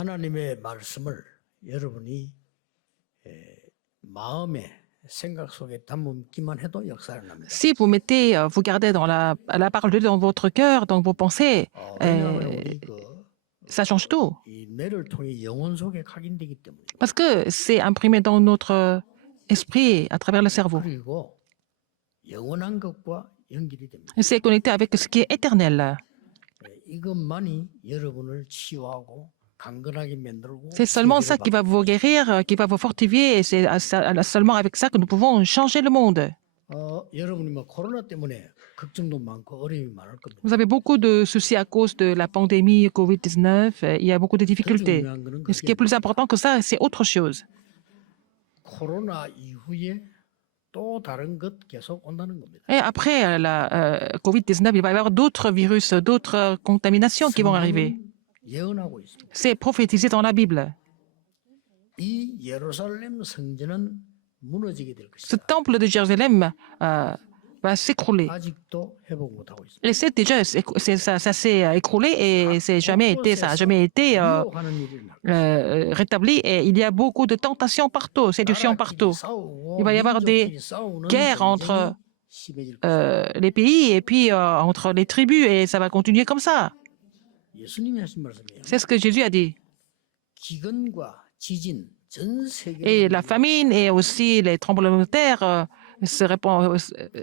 하나님의 말씀을 여러분이 마음에 생각 속에 담기만 해도 역사를 납니다. Si vous mettez, vous gardez dans la parole de Dieu dans votre cœur, dans vos pensées, 왜냐하면 우리 ça change tout. 이 뇌를 통해 영혼 속에 각인되기 때문에. Parce que c'est imprimé dans notre esprit à travers le cerveau. 그리고 영원한 것과 연결이 됩니다. C'est connecté avec ce qui est éternel. 이것만이 여러분을 치유하고 강건하게 만들고. C'est seulement ça qui va vous guérir, qui va vous fortifier, et c'est seulement avec ça que nous pouvons changer le monde. 여러분이 뭐 코로나 때문에 걱정도 많고 어려움이 많을 겁니다. Vous avez beaucoup de soucis à cause de la pandémie COVID-19. Il y a beaucoup de difficultés. Et ce qui est plus important que ça, c'est autre chose. 코로나 이후에 또 다른 것 계속 온다는 겁니다. Et après la COVID-19, il va y avoir d'autres virus, d'autres contaminations qui vont arriver. 예언하고 있습니다. C'est prophétisé dans la Bible. 이 예루살렘 성전은 무너지게 될 Ce 것이다. temple de Jérusalem va s'écrouler. 아직도 회복 못하고 있습니다. Et c'est déjà, ça s'est écroulé et ça n'a jamais été 미혹하는 일이 날 rétabli. Et il y a beaucoup de tentations partout, séductions partout. Il va y avoir des guerres entre les pays et puis entre les tribus et ça va continuer comme ça. 예수님이 하신 말씀이에요. C'est ce que Jésus a dit. 기근과 지진 전 세계 Et la famine et aussi les tremblements de terre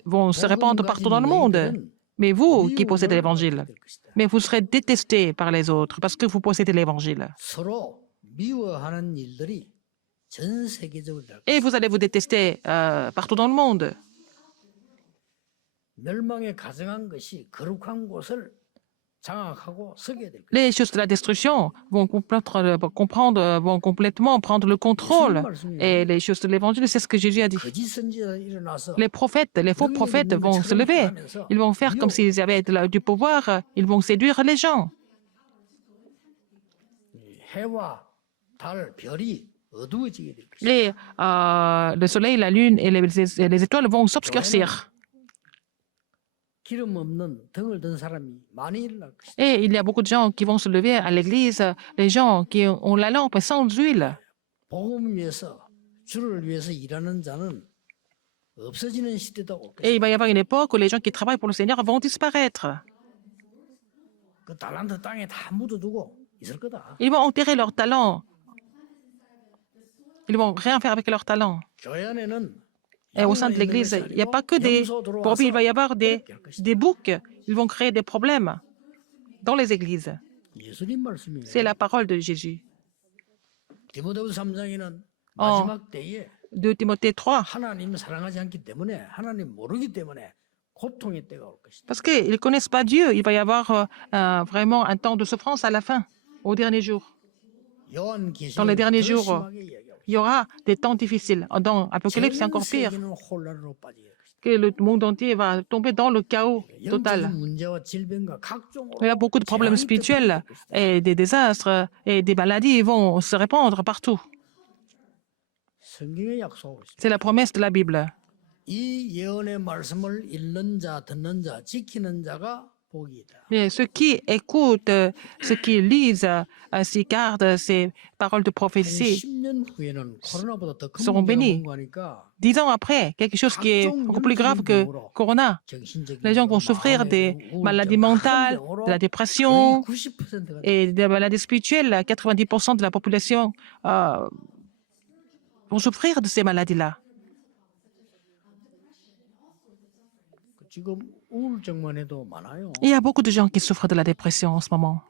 vont se répandre partout dans le monde. Mais vous qui possédez l'Évangile, mais vous serez détestés par les autres parce que vous possédez l'Évangile. 서로 미워하는 일들이 전 세계적으로 날 Et vous allez vous détester partout dans le monde. 멸망에 가증한 것이 거룩한 곳을 장악하고 서게 될 것이다. Les choses de la destruction vont complètement prendre le contrôle. Et les choses de l'Évangile, c'est ce que Jésus a dit. 거짓 선지자가 일어나서 Les prophètes, les faux prophètes vont se lever. Ils vont faire comme s'ils avaient du pouvoir. Ils vont séduire les gens. 해와 달, 별이 어두워지게 될 것이다. Et le soleil, la lune et les étoiles vont s'obscurcir. 기름 없는 등을 든 사람이 많이 일어날 것이다. Et il y a beaucoup de gens qui vont se lever à l'église, les gens qui ont la lampe sans huile. 복음 위해서 주를 위해서 일하는 자는 없어지는 시대도 올 Et 것이다. il va y avoir une époque où les gens qui travaillent pour le Seigneur vont disparaître. 그 달란트 땅에 다 묻어두고 있을 거다. Ils vont enterrer leurs talents. Ils vont rien faire avec leurs talents. 교회 안에는 Et au sein de l'Église, il n'y a pas que des brebis, il va y avoir des boucs. Ils vont créer des problèmes dans les églises. 예수님 말씀이에요. C'est la parole de Jésus. 디모데후서 3장에는 어. 마지막 때에 De Timothée 3. 하나님 사랑하지 않기 때문에 하나님 모르기 때문에 고통의 때가 올 것이다. Parce qu'ils ne connaissent pas Dieu, il va y avoir vraiment un temps de souffrance à la fin, au dernier jour. Dans les derniers jours, il y aura des temps difficiles. Dans Apocalypse, c'est encore pire, que le monde entier va tomber dans le chaos total. Il y a beaucoup de problèmes spirituels et des désastres et des maladies vont se répandre partout. C'est la promesse de la Bible. 이 예언의 말씀을 읽는 자, 듣는 자, 지키는 자가 복이다. Mais ceux qui écoutent, ceux qui lisent, s'y gardent ces paroles de prophétie 10년 후에는 코로나보다 더 큰 seront 문제가 bénis. 뭔가 하니까 10 ans après, quelque chose qui est encore plus grave que Corona. 정신적인 Les gens vont souffrir des maladies mentales, de la dépression 90%가 et des maladies spirituelles. 90% de la population vont souffrir de ces maladies-là. 지금 우울증만 해도 많아요. Il y a beaucoup de gens qui souffrent de la dépression en ce moment.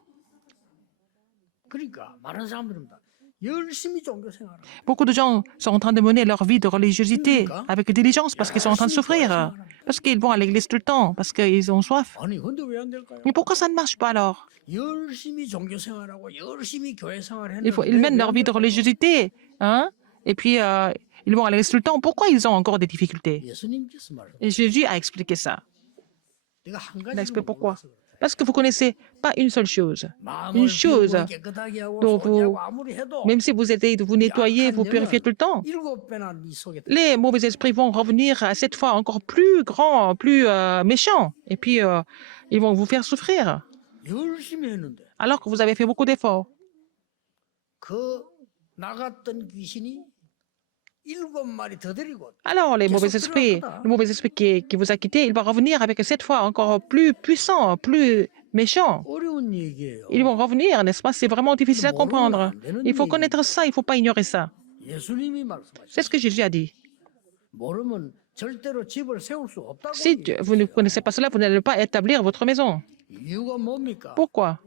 그러니까 많은 사람들은 다 열심히 종교 생활을 Beaucoup de gens sont en train de mener leur vie de religiosité avec diligence parce qu'ils sont en train de souffrir, parce qu'ils vont à l'église tout le temps, parce qu'ils ont soif. 아니 근데 왜 안 될까요? Mais pourquoi ça ne marche pas alors? 열심히 종교 생활하고 열심히 교회 생활을 Ils mènent leur vie de religiosité, hein? Et puis ils vont à l'église tout le temps. Pourquoi ils ont encore des difficultés? 예수님께서 말씀. Et Jésus a expliqué ça. 내가 한 Il a 가지 expliqué pourquoi. Parce que vous connaissez pas une seule chose. Une chose 깨끗하게 하고 dont vous, 소지하고 아무리 해도 même si vous essayez de vous nettoyer, vous purifier tout le temps, 7배나 네 속에 les mauvais esprits vont revenir à cette fois encore plus grands, plus méchants. Et puis, ils vont vous faire souffrir. 열심히 했는데 Alors que vous avez fait beaucoup d'efforts. 그 나갔던 귀신이 7마리 더 데리고 Alors, les mauvais esprits, le mauvais esprit qui vous a quitté, il va revenir avec 7 fois encore plus puissant, plus méchant. 어려운 얘기예요. Ils vont revenir, n'est-ce pas? C'est vraiment difficile à comprendre. Il faut connaître ça, il ne faut pas ignorer ça. 예수님이 C'est ce 말씀하셨어요. que Jésus a dit. 모르면 절대로 집을 세울 수 없다고. Si vous ne connaissez pas cela, vous n'allez pas établir votre maison. 이유가 뭡니까? Pourquoi?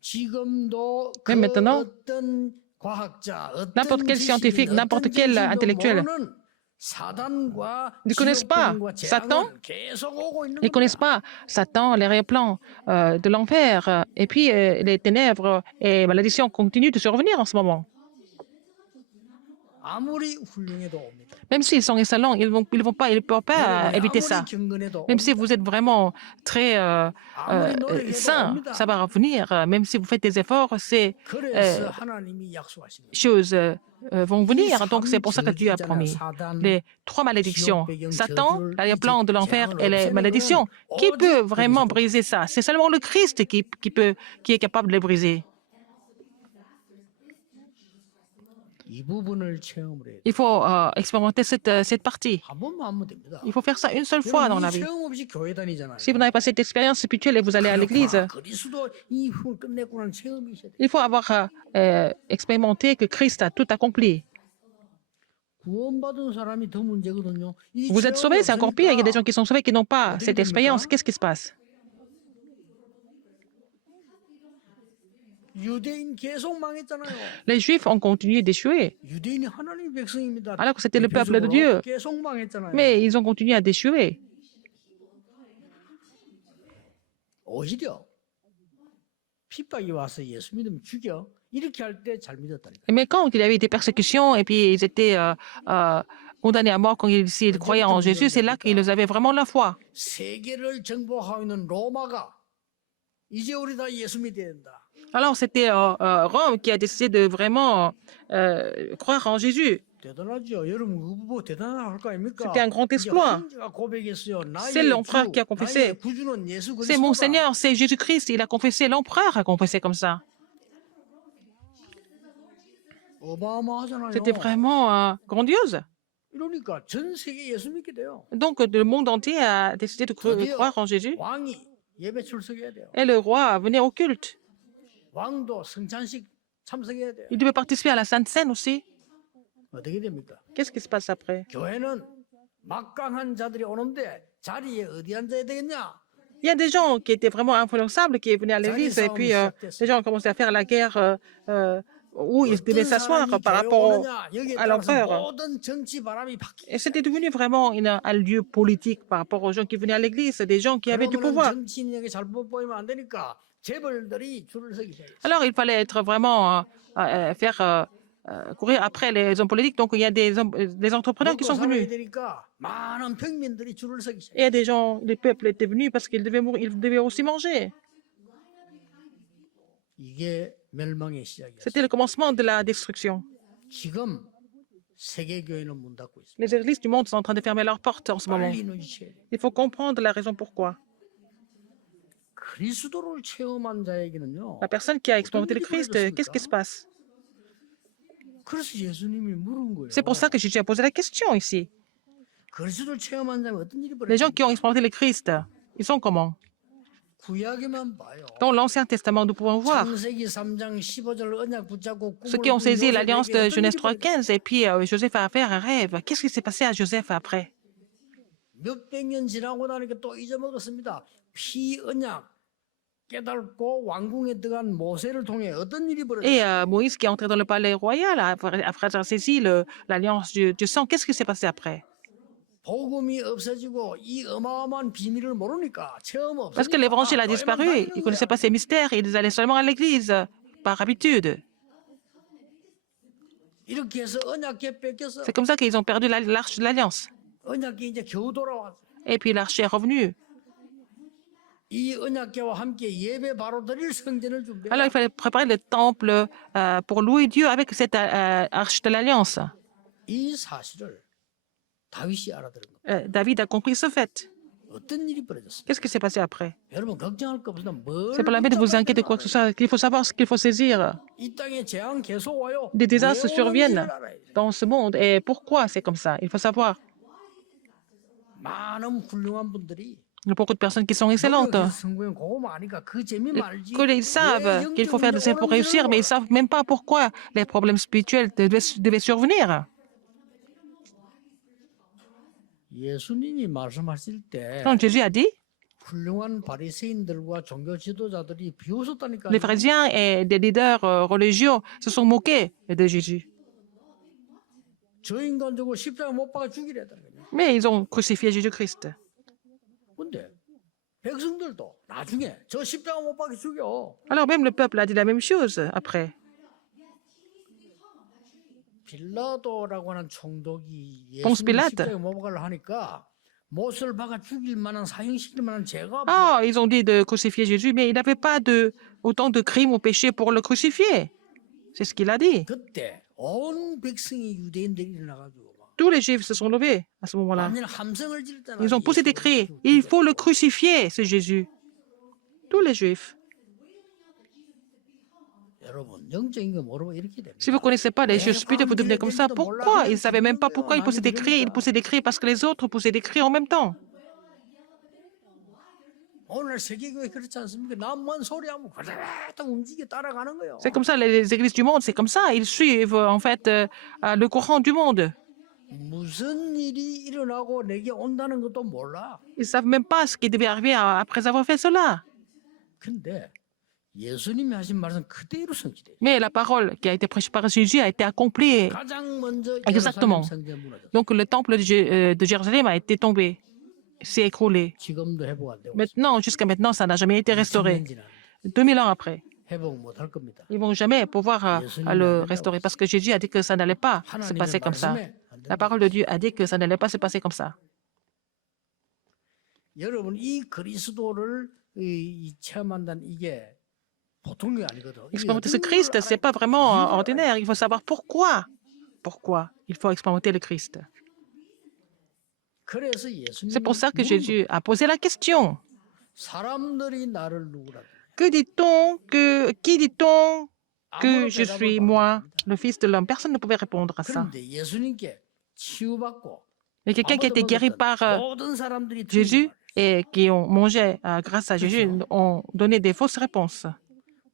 지금도 그 Mais maintenant, 어떤 과학자, 어떤 n'importe quel scientifique, 지식인, n'importe 어떤 quel 정신도 intellectuel 모르는 사단과 ne connaissent pas 지옥병과 Satan. 재앙은 계속 오고 있는 Ils ne connaissent 겁니다. pas Satan, les arrière-plans de l'enfer. Et puis, les ténèbres et malédictions continuent de survenir en ce moment. 아무리 훌륭해도 옵니다. Même s'ils sont excellents, ils ne peuvent pas éviter ça. 아무리 경건해도 Même si vous êtes vraiment très 아무리 노력해도 saint, 옵니다. ça va revenir. Même si vous faites des efforts, ces 그래서 하나님이 약속하십니다. choses vont venir. Donc, c'est pour ça que Dieu a promis. Les 3 malédictions, Satan, l'arrière-plan de l'enfer et les malédictions. Qui peut vraiment briser ça? C'est seulement le Christ qui est capable de les briser. 이 부분을 체험을 해야 돼요. Il faut expérimenter cette partie. 한 번만 하면 됩니다. Il faut faire ça une seule fois dans la 이 vie. 체험 없이 교회 다니잖아요. Si vous n'avez pas cette expérience spirituelle et vous allez à l'église, 그리스도 이 후 끝냈구나는 체험이 있어야 돼요. il faut avoir expérimenté que Christ a tout accompli. 구원받은 사람이 더 문제거든요. 이 Vous êtes 체험이 sauvés, c'est encore pire. Il y a des gens 없으니까 qui sont sauvés qui n'ont pas cette expérience. Qu'est-ce qui se passe? 유대인 계속 망했잖아요. Les Juifs ont continué d'échouer, 유대인이 하나님 백성입니다. alors que c'était le peuple de Dieu. 계속 망했잖아요. Mais ils ont continué à déchouer. 오히려 핍박이 와서 예수 믿으면 죽여. 이렇게 할 때 잘 믿었다니까. Mais quand il y avait des persécutions et puis ils étaient condamnés à mort quand s'ils croyaient en Jésus, c'est là qu'ils avaient vraiment la foi. 세계를 정복하고 있는 로마가 이제 우리 다 예수 믿어야 된다. Alors c'était Rome qui a décidé de vraiment croire en Jésus. 대단하죠. 여러분 그거 대단하다 할 거 아닙니까? C'était un grand exploit. 황제가 고백했어요. C'est l'empereur qui a confessé. 나의 구주는 예수 C'est mon 그리스도다. Seigneur, c'est Jésus-Christ. Il a confessé, l'empereur a confessé comme ça. 어마어마하잖아요. C'était vraiment grandiose. 이러니까 전 세계 예수 믿게 돼요. Donc le monde entier a décidé de 드디어 croire en Jésus. 왕이 예배 출석해야 돼요. Et le roi venait au culte. 왕도 성찬식 참석해야 돼요. Il devait participer à la Sainte Seine aussi. 어떻게 됩니까? Qu'est-ce qui se passe après? 교회는 막강한 자들이 오는데 자리에 어디 앉아야 되겠냐? Il y a des gens qui étaient vraiment influençables qui venaient à l'église et puis les gens ont commencé à faire la guerre où ils devaient s'asseoir par rapport à l'empereur. 모든 정치 바람이 바뀌. Et c'était devenu vraiment un lieu politique par rapport aux gens qui venaient à l'église, des gens qui avaient du pouvoir. 정치인에게 잘못 보이면 안 되니까 재벌들이 줄을 서기 시작했어요. Alors il fallait être vraiment faire courir après les hommes politiques. Donc il y a des entrepreneurs qui 먹고 sont 살아야 venus. 되니까 많은 평민들이 줄을 서기 시작했어요. Et il y a des gens, les peuples étaient venus parce qu'ils devaient aussi manger. 이게 멸망의 시작이었어요. C'était le commencement de la destruction. 지금 세계 교회는 문 닫고 있어요. Les églises du monde sont en train de fermer leurs portes en ce moment. 빨리 눈치채야 돼요. Il faut comprendre la raison pourquoi. 그리스도를 체험한 자에게는요. La personne qui a expérimenté le Christ, qu'est-ce qui se passe? 그래서 예수님이 물은 거예요. C'est pour ça que Jésus a posé la question ici. 그리스도를 체험한 자면 어떤 일이 Les gens 벌어집니까? qui ont expérimenté le Christ, ils sont comment? 구약에만 봐요. Dans l'Ancien Testament, nous pouvons voir 창세기 3장 15절 언약 붙잡고 ceux 꿈을 qui ont 꾼 saisi l'alliance de 요셉에게 Genèse 어떤 일이 3.15 et puis Joseph a fait un rêve. Qu'est-ce qui s'est passé à Joseph après? 몇백 년 지나고 나니까 또 잊어먹었습니다. 피 언약 깨달고 왕궁에 들어간 모세를 통해 어떤 일이 벌어졌어요? Et Moïse qui est entré dans le palais royal après avoir saisi l'alliance du sang, qu'est-ce qui s'est passé après? 복음이 없어지고 이 어마어마한 비밀을 모르니까 체험 없으니까 Parce que l'évangile a disparu, ils ne connaissaient pas ces mystères, ils allaient seulement à l'église par habitude. 이렇게 해서 언약궤 뺏겼어. C'est comme ça qu'ils ont perdu l'arche de l'alliance. 언약궤 이제 겨우 돌아왔어. Et puis l'arche est revenue. 이 언약궤와 함께 예배 바로 드릴 성전을 준비해. Alors il fallait préparer le temple pour louer Dieu avec cette arche de l'alliance. 이 사실을 다윗이 알아들은 거. David a compris ce fait. 어떤 일이 벌어졌습니까? Qu'est-ce qui s'est passé après? 여러분 걱정할 거 없습니다. 뭘 C'est pas la peine de vous inquiéter quoi que ce soit. Il faut savoir ce qu'il faut saisir. 이 땅에 재앙 계속 와요. Des 왜 désastres 오는지를 surviennent 알아야 돼. dans ce monde. Et pourquoi c'est comme ça? Il faut savoir. 많은 훌륭한 분들이 Il y a beaucoup de personnes qui sont excellentes. 성공에 그거 아니까 그 재미 말지. Ils savent qu'il faut faire des essais pour réussir, mais ils ne savent même pas pourquoi les problèmes spirituels devaient survenir. 예수님이 말씀하실 때 Quand Jésus a dit, 훌륭한 바리새인들과 종교 지도자들이 비웃었다니까요. les pharisiens et des leaders religieux se sont moqués de Jésus. 저 인간 저거 십자가 못 박아 죽이래더라고요. Mais ils ont crucifié Jésus-Christ. 근데 백성들도 나중에 저 십자가 못 박아 죽여. Alors même le peuple a dit la même chose après. 빌라도라고 하는 총독이 Ponce 예수님 Pilate. 십자가 못 박으려 하니까 못을 박아 죽일 만한 사형시킬 만한 죄가 없어. Ah, ils ont dit de crucifier Jésus, mais il n'avait pas autant de crimes ou péchés pour le crucifier. C'est ce qu'il a dit. 그때 온 백성이 유대인들이 일어나가지고 막 Tous les Juifs se sont levés à ce moment-là. 완전 함성을 지르잖아. Ils ont poussé des cris. Il faut le crucifier, ce Jésus. Tous les Juifs. 여러분 영적인 거 모르고 이렇게 됩니다. Si vous ne connaissez pas les choses spirituelles, vous devenez comme ça. Pourquoi? Ils ne savaient même pas pourquoi ils poussaient des cris. Ils poussaient des cris parce que les autres poussaient des cris en même temps. 오늘 세계교회 그렇지 않습니까? 남만 소리하면 그대로 움직여 따라가는 거예요. C'est comme ça, les églises du monde, c'est comme ça. Ils suivent en fait le courant du monde. 무슨 일이 일어나고 내게 온다는 것도 몰라. Ils ne savent même pas ce qui devait arriver après avoir fait cela. 근데 예수님이 하신 말씀 그대로 성취돼요. Mais la parole qui a été prêchée par Jésus a été accomplie. 가장 먼저 Exactement. 예루살렘 성전 무너졌어요. Donc le temple de Jérusalem a été tombé, s'est écroulé. 지금도 회복 안 되고 Maintenant, jusqu'à maintenant, ça n'a jamais été restauré. 2000년 지났는데 2000 ans après, 회복 못 할 겁니다. ils ne vont jamais pouvoir le restaurer parce que Jésus a dit que ça n'allait pas se passer comme ça. La parole de Dieu a dit que ça n'allait pas se passer comme ça. 여러분 이 그리스도를 체험한다는 이게 보통 게 아니거든. Expérimenter ce Christ, ce n'est pas vraiment ordinaire. Il faut savoir pourquoi. Pourquoi il faut expérimenter le Christ. 그래서 예수님 C'est pour ça que Jésus a posé la question. 사람들이 나를 누구라 Qui dit-on que je suis moi, le Fils de l'homme? Personne ne pouvait répondre à ça. 그런데 예수님께 치유받고 Mais quelqu'un qui a été guéri par 모든 사람들이 Jésus et qui ont mangé grâce à Jésus ont donné des fausses réponses.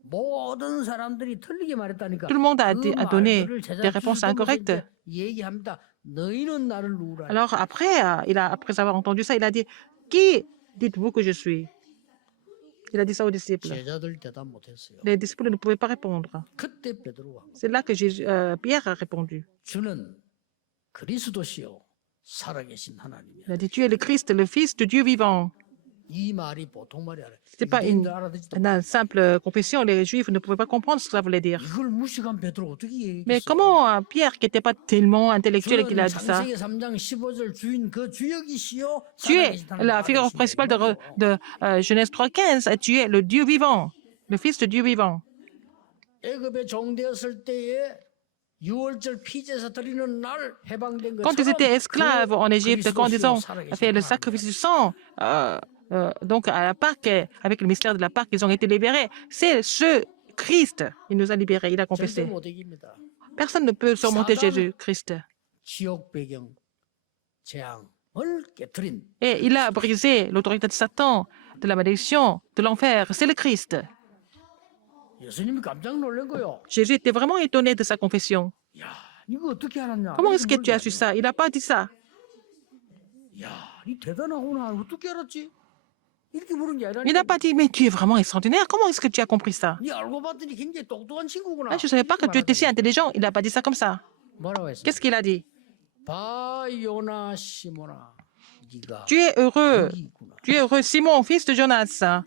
모든 사람들이 틀리게 말했다니까. Tout le monde a donné 말들을 des réponses incorrectes. 얘기합니다. 너희는 나를 누구라. Alors après, après avoir entendu ça, il a dit, qui dites-vous que je suis? Il a dit ça aux disciples. 제자들 대답 못했어요. Les disciples ne pouvaient pas répondre. 그때 베드로가 C'est là que Pierre a répondu. 주는 그리스도시요 살아계신 하나님이야. Il a dit, tu es le Christ, le Fils de Dieu vivant. 이 말이 보통 말이 아니라 Ce n'est pas une simple confession. Les Juifs ne pouvaient pas comprendre ce que ça voulait dire. 이걸 무식한 베드로 어떻게 Mais 얘기했어? comment Pierre, qui n'était pas tellement intellectuel, qu'il a dit ça? 창세기 3장 15절 주인 그 주역이시요 Tu es la figure principale de Genèse 3.15. Tu es le Dieu vivant, le Fils de Dieu vivant. 애굽에 종되었을 때에 6월절 피제사 드리는 날 해방된 것처럼 Quand ils étaient esclaves en Égypte, quand ils ont 그리스도시요 fait le 살아계신 sacrifice du sang, donc à la Pâque, avec le mystère de la Pâque, ils ont été libérés. C'est ce Christ qui nous a libérés, il a 절대 confessé. 못 이깁니다. Personne ne peut surmonter Jésus-Christ. 지옥 배경 재앙을 깨뜨린 Et il a brisé l'autorité de Satan, de la malédiction, de l'enfer. C'est le Christ. 예수님이 깜짝 놀란 거요. Jésus était vraiment étonné de sa confession. 야, 이거 어떻게 알았냐? Comment est-ce que tu as su ça? Il n'a pas dit ça. 야, 이 대단하구나. 어떻게 알았지? 이렇게 물은 게 아니라. Il n'a pas dit, mais tu es vraiment extraordinaire. Comment est-ce que tu as compris ça? 네 알고 봤더니 굉장히 똑똑한 친구구나. Ah, je ne savais pas que tu étais si intelligent. Il n'a pas dit ça comme ça. 뭐라고 했어? Qu'est-ce qu'il a dit? 바요나 시모나, 네가 Tu es heureux. 여기 있구나. Tu es heureux, Simon, fils de Jonas.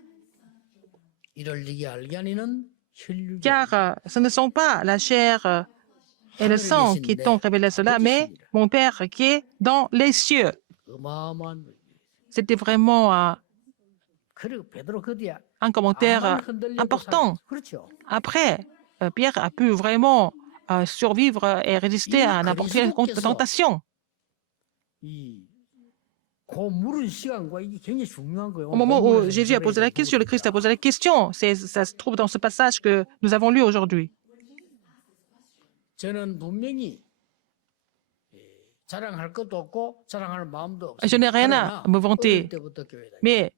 이를 네게 알게 하니는 혈육이 Car ce ne sont pas la chair et le sang qui t'ont révélé cela, mais mon Père qui est dans les cieux. 어마어마한 일이에요. C'était vraiment 그리고 베드로 그 뒤에 un commentaire 암만 흔들려도 important. 살았어. 그렇죠. Après, Pierre a pu vraiment survivre et résister à n'importe quelle tentation. 이 그 물은 시간과 이게 굉장히 중요한 거예요. Au moment où 본문에서 Jésus a posé la question, le Christ a posé la question, ça se trouve dans ce passage que nous avons lu aujourd'hui. 저는 분명히 자랑할 것도 없고 자랑할 마음도 Je n'ai rien à 그러나 me 어릴 vanter, 때부터 교회 다녔어요. mais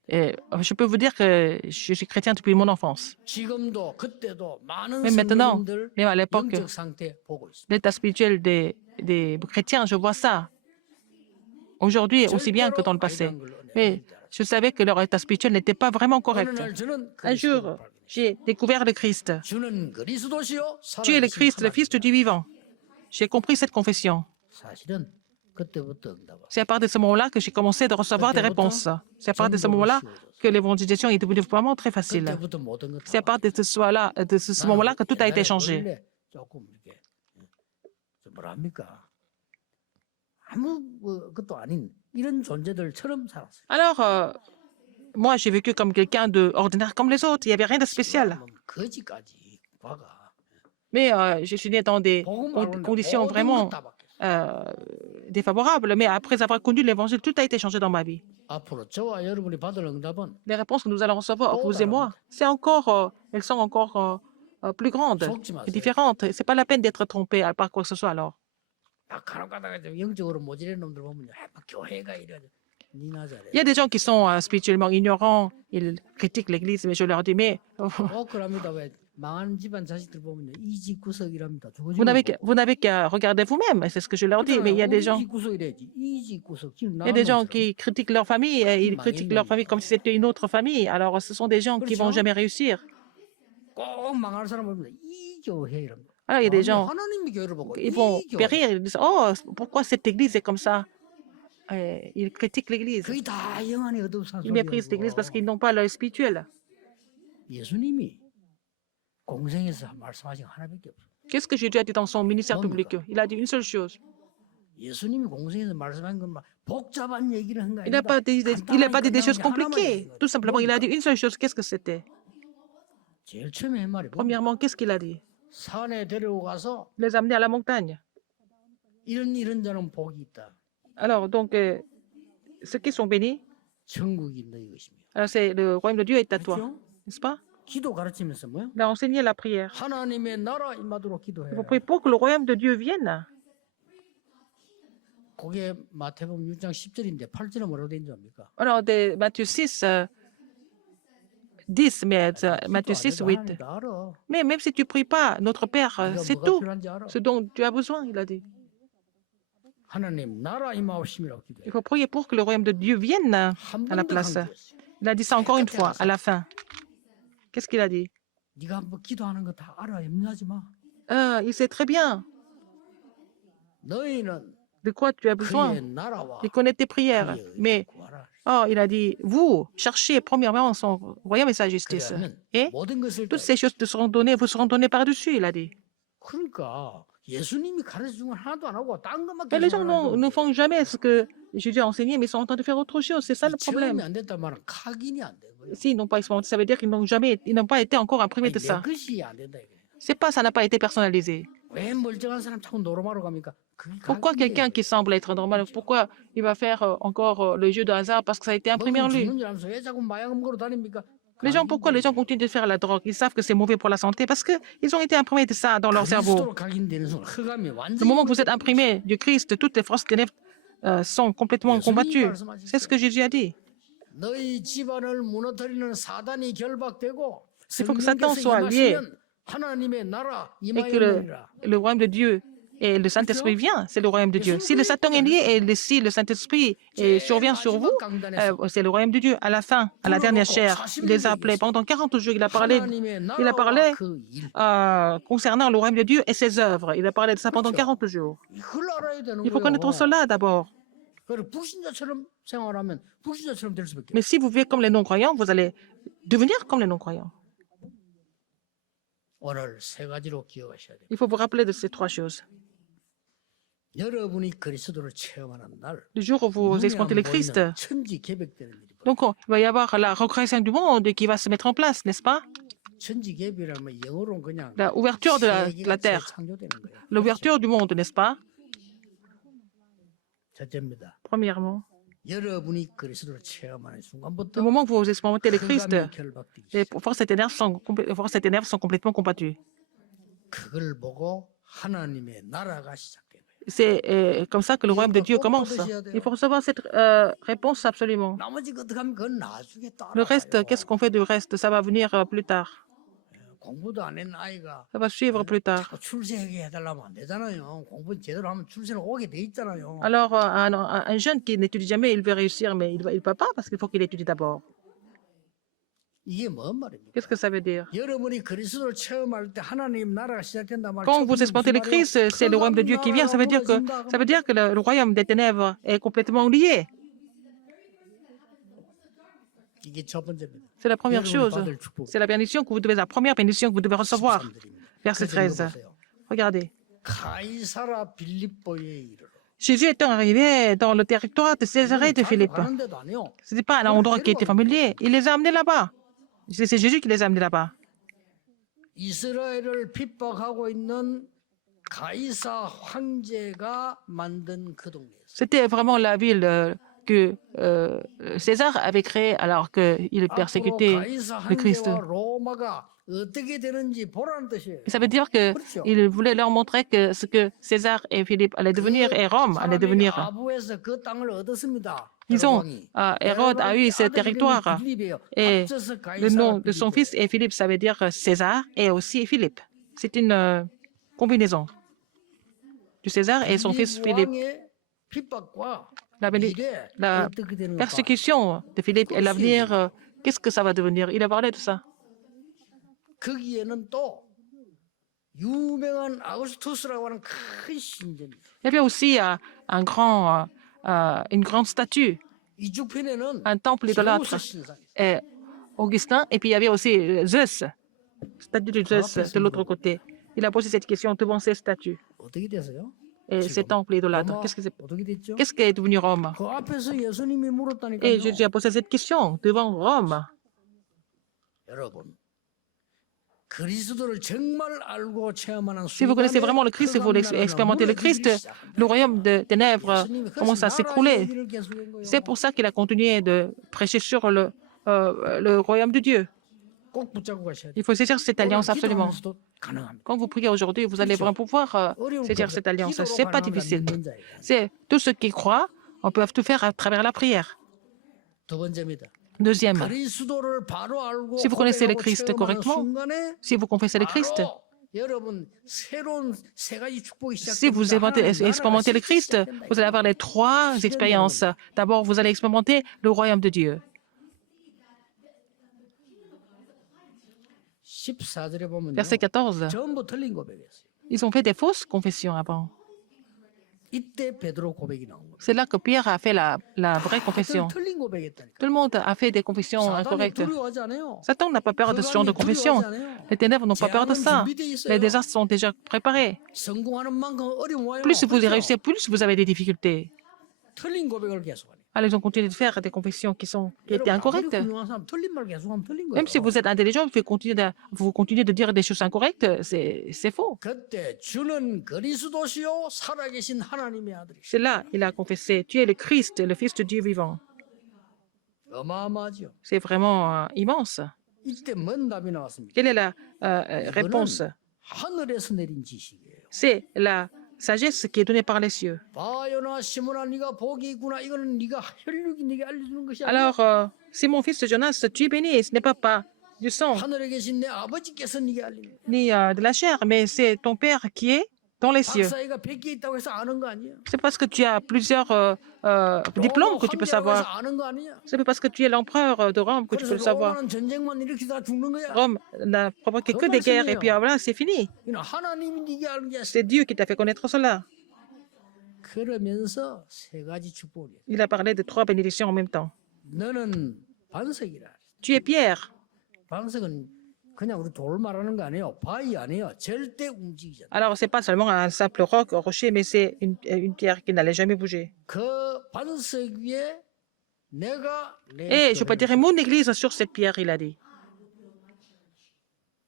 je peux vous dire que je suis chrétien depuis mon enfance. 지금도 그때도 많은 Mais maintenant, 성도님들 même à l'époque, 영적 상태 보고 있습니다. l'état spirituel des chrétiens, je vois ça aujourd'hui aussi bien que dans le passé. Mais je savais que leur état spirituel n'était pas vraiment 어느 correct. 날 저는 Un jour, 그리스도를 발견했어요. j'ai découvert le Christ. 주는 그리스도시요 Tu es le 살아계신 Christ, le Fils du 하나님이다. Dieu vivant. J'ai compris cette confession. 사실은 그때부터 응답을. C'est à partir de ce moment-là que j'ai commencé à recevoir des réponses. C'est à partir de ce moment-là que l'évangélisation est devenue vraiment très facile. 그때부터 모든 것 C'est à 다. partir de ce moment-là que tout a été changé. 원래 조금 이렇게 좀 뭐랍니까? 아무 것도 아닌 이런 존재들처럼 살았어요. Alors, moi, j'ai vécu comme quelqu'un d'ordinaire comme les autres. Il n'y avait rien de spécial. 거지까지 과가. Mais je suis né dans des 복음 알고 conditions 모든 vraiment 것다 바뀌었어요. défavorables. Mais après avoir connu l'évangile, tout a été changé dans ma vie. 앞으로 저와 여러분이 받을 응답은 Les réponses que nous allons recevoir, vous et moi, c'est encore, elles sont encore plus grandes et différentes. C'est pas la peine d'être trompé par quoi que ce soit alors. 막 간혹 가다가 좀 영적으로 모질한 놈들 보면 막 교회가 이래 니나 잘해. Il y a des gens qui sont spirituellement ignorants, ils critiquent l'Église, mais je leur dis, mais 그럽니다. 왜 망하는 집안 자식들 보면 이 집 구석이랍니다. vous n'avez qu'à regarder vous-même, c'est ce que je leur dis. Mais il y a des gens, 이 구석이래지. 이집 구석. il y a des gens qui critiquent leur famille, et ils critiquent leur famille comme si c'était une autre famille. Alors, ce sont des gens qui vont jamais réussir. 꼭 망할 사람 보면 이 교회 이랍니다. Alors, il y a des gens, 하나님의 교회를 보고 ils vont 이 교회. périr, ils disent, oh, pourquoi cette église est comme ça? Ils critiquent l'église. 그게 다 영안의 어둠산 Ils méprisent l'église parce qu'ils n'ont pas l'œil spirituel. 예수님이 공생에서 말씀하신 거 하나밖에 없어요. Qu'est-ce que Jésus a dit dans son ministère public? Il a dit une seule chose. 예수님이 공생에서 말씀한 건 막 복잡한 얘기를 한 거 Il n'a 아니다. pas dit des choses compliquées. Tout simplement, il a dit une seule chose. Qu'est-ce que c'était? 제일 처음에 한 말이 Premièrement, qu'est-ce qu'il a dit? 산에 데리고 가서 Les amener à la montagne. 이런 자는 복이 있다. Alors, donc, ceux qui sont bénis, 천국이 너희 것입니다. alors c'est le royaume de Dieu est à toi, 그렇죠? n'est-ce pas? 기도 가르치면서 뭐요? Il a enseigné la prière. 하나님의 나라 임하도록 Il 기도해. faut prier pour que le royaume de Dieu vienne. 그게 마태복음 6장 10절인데 8절은 뭐라고 된 줄 압니까? Alors, de Matthieu 6, 10, mais Matthieu 6, 8. 하나님도 알아. Mais même si tu ne pries pas, notre Père, 네가 c'est 뭐가 tout 필요한지 알아. ce dont tu as besoin, il a dit. 하나님 나라 임하옵심이라고 기도해. Il faut prier pour que le royaume de Dieu vienne à la 한 번도 place. 강조했어요. Il a dit ça encore une fois, à la fin. Qu'est-ce qu'il a dit? 네가 뭐 기도하는 거 다 알아. 염려하지 마. Il sait très bien 너희는 de quoi tu as besoin. 그의 나라와 Il connaît tes prières. 그의 Mais, 구하라. il a dit, vous, cherchez premièrement son royaume et sa justice. 그러면 Et 모든 것을 toutes ces choses te seront données, vous seront données par-dessus, il a dit. 그러니까 예수님이 가르쳐 준 건 하나도 안 하고 딴 것만 Mais les gens 계속 ne font jamais ce que Jésus a enseigné, mais ils sont en train de faire autre chose. C'est ça le 체험이 problème. 안 됐단 말은 각인이 안 된 거예요. S'ils n'ont pas expérimenté, ça veut dire qu'ils n'ont pas été encore imprimés de 내 ça. 것이 안 된다 이거예요. C'est pas, ça n'a pas été personnalisé. 왜 멀쩡한 사람 자꾸 노름하러 갑니까? 그게 Pourquoi quelqu'un qui semble être normal, pourquoi il va faire encore le jeu de hasard parce que ça a été imprimé en lui? 죽는 줄 알면서 왜 자꾸 마약 먹으러 다닙니까? Les gens, pourquoi les gens continuent de faire la drogue? Ils savent que c'est mauvais pour la santé parce qu'ils ont été imprimés de ça dans leur cerveau. 그리스도로 각인되는 순간 흑암이 Le 완전히 moment où vous êtes imprimé du Christ, toutes les forces ténèbres sont complètement combattues. C'est ce que Jésus a dit. 너희 집안을 무너뜨리는 사단이 결박되고 Il faut que Satan 성령께서 soit lié 임하시면 하나님의 나라 et que 임하였느니라. le royaume de Dieu et le Saint-Esprit vient, c'est le royaume de Dieu. Si le Satan est lié et si le Saint-Esprit survient sur vous, c'est le royaume de Dieu. À la fin, à la dernière chair, il les a appelés. Pendant 40 jours, il a parlé 하나님의 나라와 그 일. concernant le royaume de Dieu et ses œuvres. Il a parlé de ça pendant 40 jours. 이걸 알아야 되는 Il faut 거예요. connaître cela d'abord. 그리고 불신자처럼 생활하면 불신자처럼 될 수밖에. Mais si vous vivez comme les non-croyants, vous allez devenir comme les non-croyants. 오늘 세 가지로 기억하셔야 돼요. Il faut vous rappeler de ces trois choses. 여러분이 그리스도를 체험하는 날, Le jour où vous 눈에 안 expérimentez le Christ, 보이는 천지 개벽되는 일이 벌어져요. donc il va y avoir la recréation du monde qui va se mettre en place, n'est-ce pas? 천지 개벽이라면 영어로는 그냥 La ouverture de la terre, 창조되는 거예요. l'ouverture du monde, n'est-ce pas? 첫째입니다. Premièrement, 여러분이 그리스도를 체험하는 Le 순간부터 moment où vous expérimentez le Christ, 흑암이 결박되기 les 시작. forces et ténèbres sont complètement combattues. 그걸 보고 하나님의 나라가 시작된 거예요. C'est comme ça que le royaume de Dieu commence. 받으셔야 돼요. Il faut recevoir cette réponse absolument. 나머지 그 어떻게 하면 그건 나중에 Le reste, 따라가요. qu'est-ce qu'on fait du reste? Ça va venir plus tard. 공부도 안 했는 아이가 Ça va suivre plus tard. 자꾸 출세하게 해달라면 안 되잖아요. 공부 제대로 하면 출세를 오게 돼 있잖아요. Alors, un jeune qui n'étudie jamais, il veut réussir, mais il ne peut pas parce qu'il faut qu'il étudie d'abord. 이게 뭔 말입니까? Qu'est-ce que ça veut dire? 여러분이 그리스도를 체험할 때 하나님 나라가 시작된다 말. Quand vous expérimentez le Christ, c'est le royaume de Dieu qui vient. Ça veut dire que le royaume des ténèbres est complètement lié. 이게 첫 번째입니다. C'est la première 여러분이 chose. 받을 축복. C'est la bénédiction que vous devez, la première bénédiction que vous devez recevoir. 13절입니다. Verset 그래서 13. 읽어보세요. Regardez. 가이사라 빌립보에 이르러. Jésus étant arrivé dans le territoire de Césarée de Philippe. 가는데도 아니요. Ce n'était pas un endroit qui était familier. Il les a amenés là-bas. C'est Jésus qui les a amenés là-bas. 이스라엘을 핍박하고 있는 가이사 황제가 만든 그 동네였어요. C'était vraiment la ville que César avait créée alors qu'il 앞으로 persécutait 가이사 le Christ. 황제와 로마가 어떻게 되는지 보라는 뜻이에요. Et ça veut dire qu'il voulait leur montrer que ce que César et Philippe allaient devenir et Rome allait devenir. 아부에서 그 땅을 얻었습니다. Disons, 헤롯 Hérode a eu ce territoire et le nom de son fils est Philippe, ça veut dire César et aussi Philippe. C'est une combinaison du César et son fils Philippe. La persécution de Philippe et l'avenir, qu'est-ce que ça va devenir? Il a parlé de ça. 거기에는 또 유명한 아우구스투스라고 하는 큰 신전이. Il y avait aussi une grande statue, 이쪽 편에는 un temple idolâtre, 제우스 신상. et Augustin, et puis il y avait aussi Zeus, statue de Zeus de l'autre côté. Il a posé cette question devant ces statues 어떻게 됐어요? et ces temples idolâtres. 어떻게 됐죠? Qu'est-ce qui est devenu Rome? 그 앞에서 예수님이 물었다니까요. Et Jésus a posé cette question devant Rome. 여러분, 그리스도를 정말 알고 체험하는 Si vous connaissez vraiment le Christ, si vous expérimentez le Christ, le royaume des ténèbres commence à s'écrouler. C'est pour ça qu'il a continué de prêcher sur le royaume de Dieu. 꼭 붙잡고 가셔야 돼요. Il faut saisir cette alliance absolument. 기도하면서도 가능합니다. Quand vous priez aujourd'hui, vous allez vraiment pouvoir saisir cette alliance. Ce n'est pas difficile. C'est tous ceux qui croient, on peut tout faire à travers la prière. 두 번째입니다. Deuxième, 그리스도를 바로 알고 si vous connaissez le 고백하고 Christ 체험하는 correctement, 순간에 si vous confessez le Christ, 바로 여러분 새로운 세 가지 축복이 si vous 시작됩니다. expérimentez le Christ, vous allez avoir les trois expériences. D'abord, vous allez expérimenter le royaume de Dieu. 14절에 보면 Verset 14. 전부 틀린 고백이었어요. Ils ont fait des fausses confessions avant. 이때 베드로 고백이 나온 거예요. C'est là que Pierre a fait la vraie confession. 틀린 고백했다니까. Tout le monde a fait des confessions 사단이 incorrectes. 두려워하지 않아요. Satan n'a pas peur de ce genre de confession. Les ténèbres n'ont pas peur de ça. Les désastres sont déjà préparés. 성공하는 만큼 어려워요. Plus vous réussissez, plus vous avez des difficultés. 틀린 고백을 계속하네. Alors, ils ont continué de faire des confessions qui étaient incorrectes. 틀린 말 계속하면 틀린 거예요. Même si vous êtes intelligent, vous continuez de dire des choses incorrectes, c'est faux. 그때 주는 그리스도시요 살아계신 하나님의 아들이. C'est là, il a confessé, tu es le Christ, le Fils de Dieu vivant. 어마어마하죠. C'est vraiment immense. 이때 뭔 답이 나왔습니까? Quelle est la réponse? 하늘에서 내린 지식이에요. C'est la sagesse qui est donnée par les cieux. 바요나 시몬아 네가 복이 있구나. 이거는 네가 혈육이 네게 알려주는 것이 아니야. Alors, c'est mon fils Jonas, tu es béni, ce n'est pas du sang 하늘에 계신 내 아버지께서 네게 알리는 거야. ni de la chair, mais c'est ton Père qui est dans les cieux. 박사이가 100개 있다고 해서 아는 거 아니야. C'est parce que tu as plusieurs diplômes que tu peux savoir. 아는 거 아니야. C'est parce que tu es l'empereur de Rome que tu peux le 그래서 savoir. 로마는 전쟁만 일으키다가 죽는 거야. Rome n'a provoqué que des guerres et puis voilà, c'est fini. 이는 하나님이 네게 알게 했어. C'est Dieu qui t'a fait connaître cela. 그러면서 세 가지 축복을. Il a parlé de trois bénédictions en même temps. 너는 반석이라. Tu es Pierre. 반석은 그냥 우리 돌 말하는 거 아니에요. 바위 아니에요. 절대 움직이지 않아. Alors, c'est pas seulement un simple roc, un rocher, mais c'est une pierre qui n'allait jamais bouger. 그 반석 위에 내가 Et je peux dire mon église sur cette pierre, il a dit.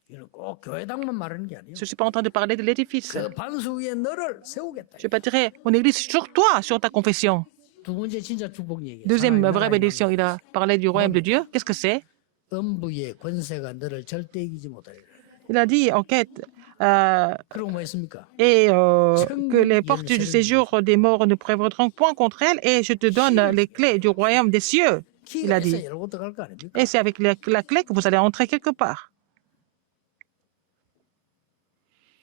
이건 꼭 교회당만 말하는 게 아니에요. Je ne suis pas en train de parler de l'édifice. 그 반석 위에 너를 세우겠다. Je bâtirai mon église sur toi, sur ta confession. 두 번째 진짜 축복 얘기. Deuxième vraie bénédiction, il a parlé du royaume de Dieu. Qu'est-ce que c'est? 음부의 권세가 너를 절대 이기지 못하리라. Il a dit, en quête, 그리고 뭐 했습니까? et que les portes du séjour des morts ne prévaudront point contre elle, et je te donne les clés du royaume des cieux. Il a 키가 dit. 있어야 열고 들어갈 거 아닙니까? Et c'est avec la clé que vous allez entrer quelque part.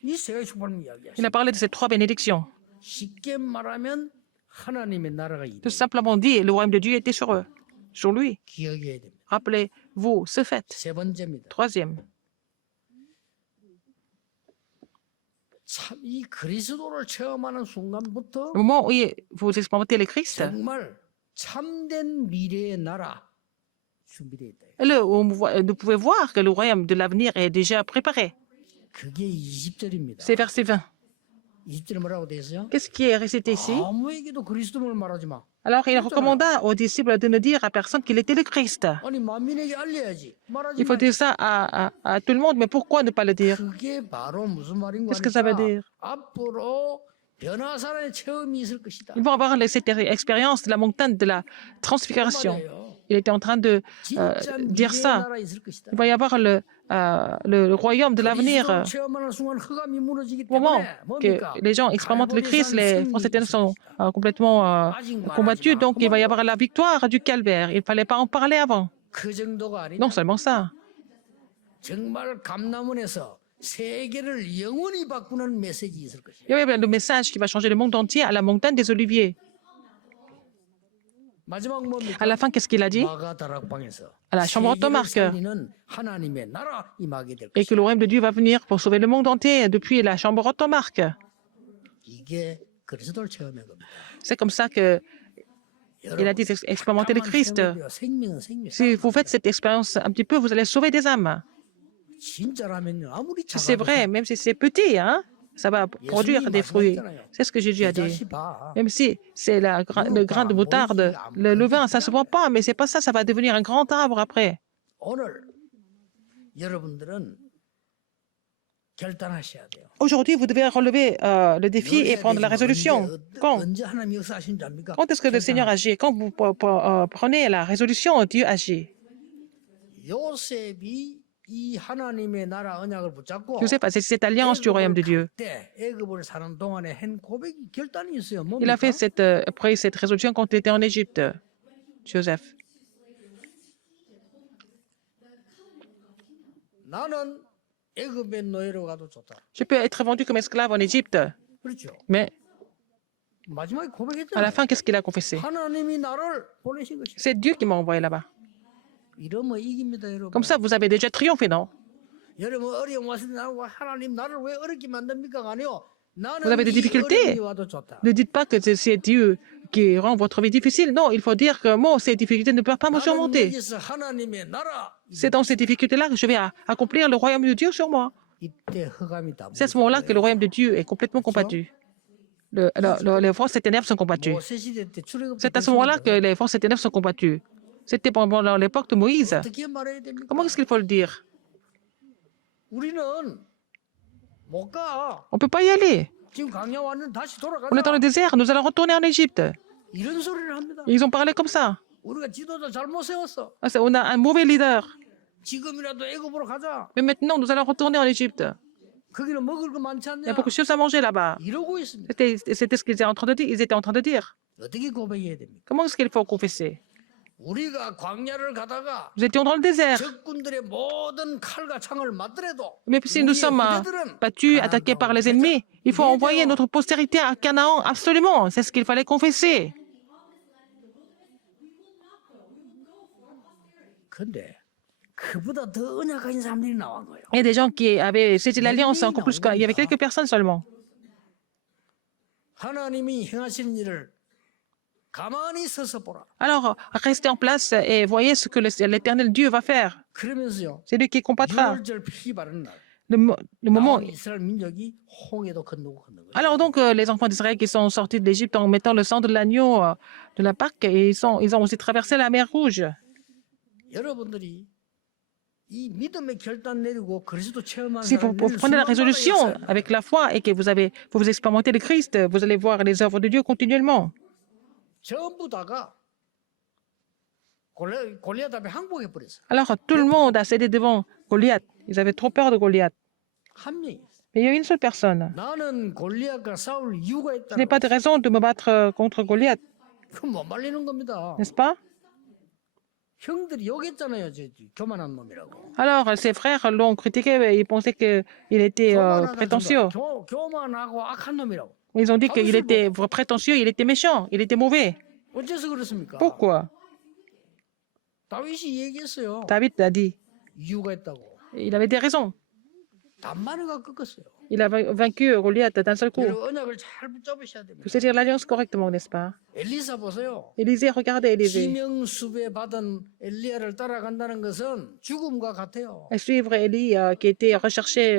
이 세 가지 축복을 Il 이야기하시죠. a parlé de ces trois bénédictions. 쉽게 말하면 하나님의 나라가 Tout 이루어져. simplement dit, le royaume de Dieu était sur eux, sur lui. 기억해야 됩니다. Rappelez-vous ce fait. 세 번째입니다. Troisième, 참 이 그리스도를 체험하는 순간부터 au moment où vous expérimentez le Christ, 정말 참된 미래의 나라 준비되어 있다. vous pouvez voir que le royaume de l'avenir est déjà préparé. 그게 20절입니다. C'est verset 20. 20절에 뭐라고 되어 있어요? Qu'est-ce qui est récité ici? 아무에게도 그리스도를 말하지 마. Alors, il recommanda aux disciples de ne dire à personne qu'il était le Christ. 아니 만민에게 알려야지. 말하지 Il faut 마. dire ça à tout le monde, mais pourquoi ne pas le dire? 그게 바로 무슨 말인가 Qu'est-ce que ça veut dire? 앞으로 변화산의 체험이 있을 것이다. Ils vont avoir cette expérience de la montagne de la transfiguration. 말이에요. Il était en train de 진짜 dire 미래의 ça. 나라 있을 것이다. Il va y avoir le royaume de l'avenir. 그리스도를 체험하는 순간 흑암이 무너지기 Au moment 때문에 que 뭡니까? les gens expérimentent le Christ, les forces éternelles sont complètement 아직 combattues, 말하지 마. donc il va y avoir la victoire du calvaire. Il ne fallait pas en parler avant. 그 정도가 아니라 Non seulement ça, 정말 감남원에서 세계를 영원히 바꾸는 메시지 있을 것이다. il y avait le message qui va changer le monde entier à la montagne des Oliviers. 마지막 뭡니까? À la fin, qu'est-ce qu'il a dit? 마가 다락방에서 À la chambre 세계를 automarque. 살리는 하나님의 나라 임하게 될 Et que 것이다. le royaume de Dieu va venir pour sauver le monde entier depuis la chambre automarque. 이게 그리스도를 체험한 겁니다. C'est comme ça que il a dit expérimenter le Christ. 생명은 생명. Si vous faites cette expérience un petit peu, vous allez sauver des âmes. 진짜라면요. 아무리 C'est 작아도 vrai, même si c'est petit, hein, ça va produire des fruits. C'est ce que Jésus a dit. 다시 봐. Même si c'est le grain de moutarde, le levain, ça ne se voit pas, mais c'est pas ça, ça va devenir un grand arbre après. 오늘 여러분들은 결단하셔야 돼요. Aujourd'hui, vous devez relever le défi et prendre la résolution. Quand? 언제 하나님 역사하신 줄 압니까? Quand est-ce que le Seigneur agit? Quand vous prenez la résolution, Dieu agit. 요셉이 이 하나님의 나라 언약을 붙잡고 Joseph a cette alliance du royaume de Dieu. 때 애굽을 사는 동안에 한 고백이 결단이 있어요. Il a 뭡니까? fait après cette résolution quand il était en Égypte, Joseph. 나는 애굽의 노예로 가도 좋다. Je peux être vendu comme esclave en Égypte. 그렇죠. Mais 마지막에 à la 고백했잖아요. fin, qu'est-ce qu'il a confessé? 하나님이 나를 보내신 것이다. C'est Dieu qui m'a envoyé là-bas. 이러면 이깁니다, 여러분. Comme ça, vous avez déjà triomphé, non? 여러분 어려움 왔을 때 나는 하나님 나를 왜 어렵게 만듭니까? 아니요. 나는 Vous avez des 이 difficultés. 어려움이 와도 좋다. Ne dites pas que c'est Dieu qui rend votre vie difficile. Non, il faut dire que moi, ces difficultés ne peuvent pas me 나는 surmonter. 여기서 하나님의 나라. C'est dans ces difficultés-là que je vais accomplir le royaume de Dieu sur moi. 이때 흑암이 다 C'est à ce moment-là que le royaume de Dieu est complètement combattu. Les forces des ténèbres sont combattues. 모세 시대 때 출애굽 C'est à ce moment-là que les forces des ténèbres sont combattues. C'était pendant l'époque de Moïse. 어떻게 말해야 됩니까? Comment est-ce qu'il faut le dire? 우리는 못 가. On ne peut pas y aller. 지금 강야 왔는데 다시 On est dans le 돌아가자. désert, nous allons retourner en Égypte. 이런 소리를 합니다. Ils ont parlé comme ça. 우리가 지도자 잘못 세웠어. On a un mauvais leader. 지금이라도 애굽으로 가자. Mais maintenant, nous allons retourner en Égypte. 거기는 먹을 거 많지 Il y 않냐? a beaucoup de choses à manger là-bas. 이러고 있습니다. C'était ce qu'ils étaient en train de dire. Ils étaient en train de dire. 어떻게 고백해야 됩니까? Comment est-ce qu'il faut confesser? 우리가 광야를 가다가 Nous étions dans le désert. 적군들의 모든 칼과 창을 맞더라도 Mais si nous sommes battus, attaqués par les ennemis, il faut envoyer notre postérité à Canaan absolument. C'est ce qu'il fallait confesser. 근데 그보다 더 언약 가진 사람들이 나온 거예요. Il y a des gens qui avaient saisi l'alliance encore plus qu'il y avait quelques personnes seulement. 하나님이 행하시는 일을 가만히 서서 보라. Alors, restez en place et voyez ce que l'Éternel Dieu va faire. 그러면서요. C'est lui qui combattra. 6월절 피 바르는 날. Le moment. 나온 이스라엘 민족이 홍해도 건너고 건너고. Alors donc, les enfants d'Israël qui sont sortis de l'Égypte en mettant le sang de l'agneau de la Pâque, et ils ont aussi traversé la mer Rouge. 여러분들이 이 믿음의 결단 내리고 그리스도 체험한 Si vous prenez la résolution avec la foi et que vous expérimentez le Christ, vous allez voir les œuvres de Dieu continuellement. 전부 다가 골리앗 앞에 항복해 버렸어. Alors, tout le monde a cédé devant Goliath. Ils avaient trop peur de Goliath. 한 명이 있어. Mais il y a une seule personne. 나는 골리앗과 싸울 이유가 Je n'ai 있다. pas de raison de me battre contre Goliath, 그럼 못 말리는 겁니다. n'est-ce pas? 형들이 욕했잖아요. 저 교만한 놈이라고. Alors, ses frères l'ont critiqué. Ils pensaient qu'il était prétentieux. 교만하고 악한 놈이라고. Ils ont dit qu'il était prétentieux, il était méchant, il était mauvais. 어째서 그렇습니까? Pourquoi? 다윗이 얘기했어요. David a dit. 이유가 있다고. Il avait des raisons. 단마르가 꺾었어요. Il a vaincu Goliath d'un seul coup. 여러분 언약을 잘 붙잡으셔야 됩니다. Vous saisir l'alliance correctement, n'est-ce pas? 엘리사 보세요. Élisée, regardez Élisée. 지명수배 받은 엘리야를 따라간다는 것은 죽음과 같아요. Et suivre Élie qui était recherché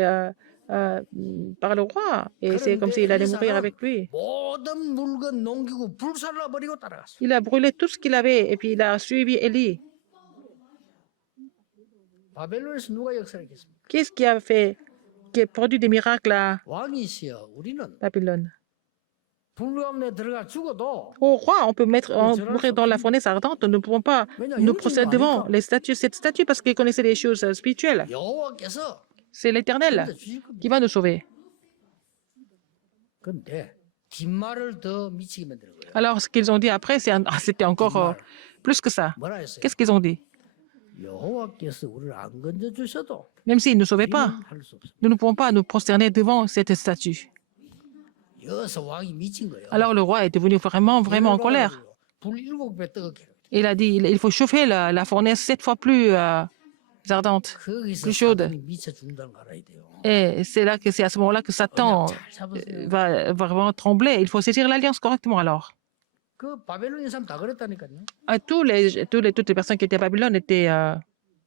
par le roi. Et c'est comme s'il allait mourir avec lui. 모든 물건 농기구 불살라 버리고 따라갔어요. Il a brûlé tout ce qu'il avait et puis il a suivi Élie. 바벨론에서 누가 역사를 했습니까? Qu'est-ce qui a produit des miracles à 왕이시여 우리는 Babylone? 불가운데 들어가 죽어도 Au roi, on peut mourir dans la fournaise ardente. Nous ne pouvons pas nous procéder devant les statues, cette statue parce qu'ils connaissaient les choses spirituelles. 여호와께서 C'est l'Éternel 주실 겁니다. qui va nous sauver. 근데 뒷말을 더 미치게 만드는 거예요. Alors, ce qu'ils ont dit après, c'était encore plus que ça. 뭐라 했어요? Qu'est-ce qu'ils ont dit? 여호와께서 우리를 안 건져 주셔도 Même s'ils ne nous sauvaient pas, 할수 없어요. nous ne pouvons pas nous prosterner devant cette statue. 여기서 왕이 미친 거예요. Alors le roi est devenu vraiment en colère. 불 7배 뜨겁게. Il a dit, il faut chauffer la fournaise 7 fois plus ardente. 거기서 plus chaude. 사탄이 미쳐 죽는다는 거 알아야 돼요. Et c'est à ce moment-là que Satan 잘 잡으세요. va vraiment trembler. Il faut saisir l'alliance correctement alors. 그 바벨론인 사람 다 그랬다니까요. Toutes les personnes qui étaient à Babylone étaient...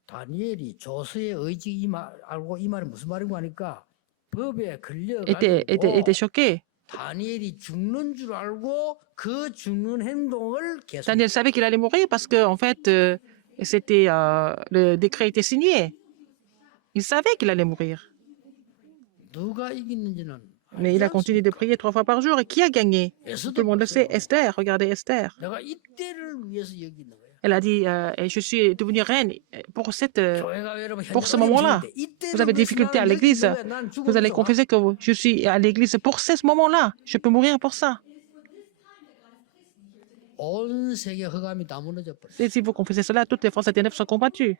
다니엘이 조서의 의지 알고 이 말이 무슨 말인가 하니까 법에 étaient 걸려가지고 choqués. 다니엘이 죽는 줄 알고 그 죽는 행동을 계속 Daniel savait qu'il allait mourir parce que, en fait, le décret était signé. Il savait qu'il allait mourir. 누가 이기는지는 Mais il a continué de prier 3 fois par jour. Et qui a gagné? Tout le monde le sait. Esther, regardez Esther. 내가 이때를 위해서 여기 있는 거예요. Elle a dit, je suis devenue reine pour 교회가 여러분 pour ce moment-là. Vous avez des difficultés à l'église. Vous allez confesser que je suis à l'église pour ce moment-là. Je peux mourir pour ça. 온 세계 흑암이 다 무너져 버렸어요. Et si vous confessez cela, toutes les forces des ténèbres sont combattues.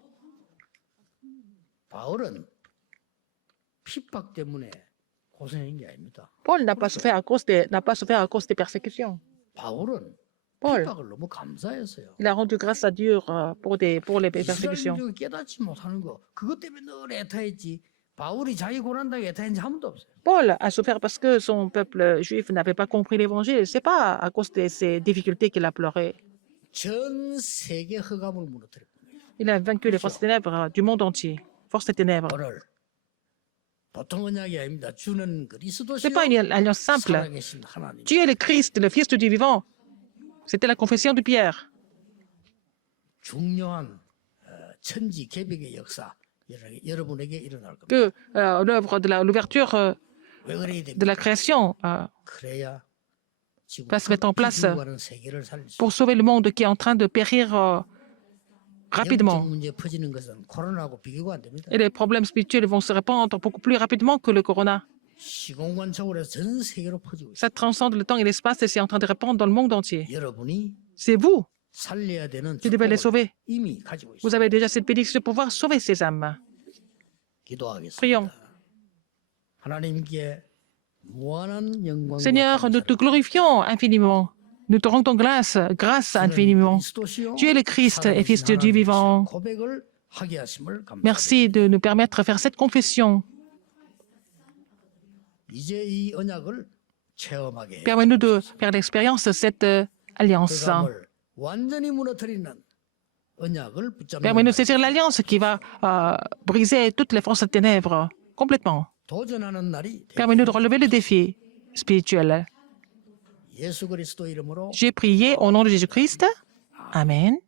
바울은 핍박 때문에 고생한 게 아닙니다. Paul n'a pas souffert à cause des persécutions. 바울은 Paul, 핍박을 너무 감사했어요. il a rendu grâce à Dieu pour les persécutions. 이스라엘족이 깨닫지 못하는 거 그것 때문에 늘 애타했지. 바울이 자기 고난당에 애타한 지 한 번도 없어요. Paul a souffert parce que son peuple juif n'avait pas compris l'évangile. C'est pas à cause de ces difficultés qu'il a pleuré. 전 세계 흑암을 무너뜨렸거든요. Il a vaincu les forces des ténèbres du monde entier. Forces des ténèbres. 오늘 보통 언약이 아닙니다. 주는 그리스도시요 C'est pas une alliance simple. 살아계신 하나님. Tu es le Christ, le Fils du Dieu vivant. C'était la confession de Pierre. 중요한 천지 개벽의 역사 여러분에게 일어날 겁니다. Que l'œuvre de l'ouverture 왜 그래야 de 됩니까? la création 그래야 지금 va se mettre en place 죽어가는 세계를 살릴 수 pour sauver le monde qui est en train de périr rapidement. 영적 문제 퍼지는 것은 코로나하고 비교가 안 됩니다. Et les problèmes spirituels vont se répandre beaucoup plus rapidement que le corona. 시공간 초월해서 전 세계로 퍼지고 있어요. Ça transcende le temps et l'espace et c'est en train de répandre dans le monde entier. 여러분이 C'est vous 살려야 되는 qui devez les 축복을 sauver. 이미 가지고 Vous 있어요. avez déjà cette bénédiction de pouvoir sauver ces âmes. 기도하겠습니다. Prions. 하나님께 무한한 영광과 Seigneur, nous te 감사를 glorifions infiniment. Nous te rendons grâce infiniment. 그리스도시요 Tu es le Christ et Fils de Dieu 살아계신 vivant. 고백을 하게 하심을 감사합니다. Merci de nous permettre de faire cette confession. 이제 이 언약을 체험하게 Permets-nous de faire l'expérience de cette alliance. 흑암을 완전히 무너뜨리는 언약을 붙잡는 Permets-nous de saisir l'alliance qui va briser toutes les forces de ténèbres complètement. 도전하는 날이 되게 Permets-nous de relever le défi spirituel. 예수 그리스도 이름으로 J'ai prié au nom de Jésus-Christ. Amen.